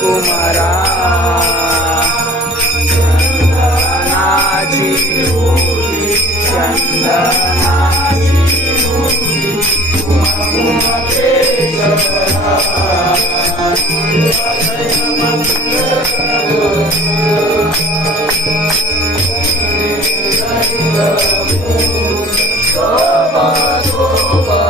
कुमरा चंदनाची Oh, my God.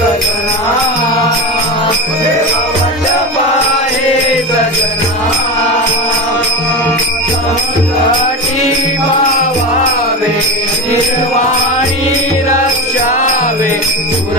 सजना देवा मंडपा हे सजना निर्वाणी रक्षावे सुर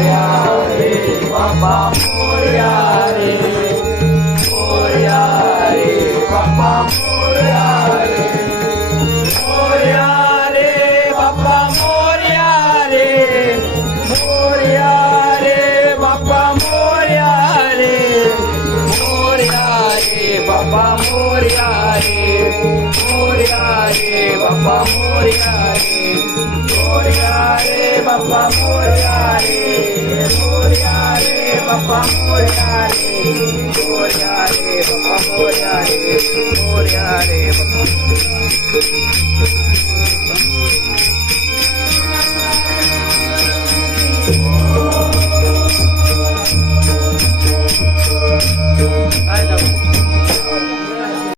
Hare Hare, Baba Hare Hare. Bappa Morya ray Morya ray Bappa Morya ray Morya ray Bappa Morya ray Morya ray Bappa Morya ray Morya ray Bappa Morya ray Morya ray Bappa I know.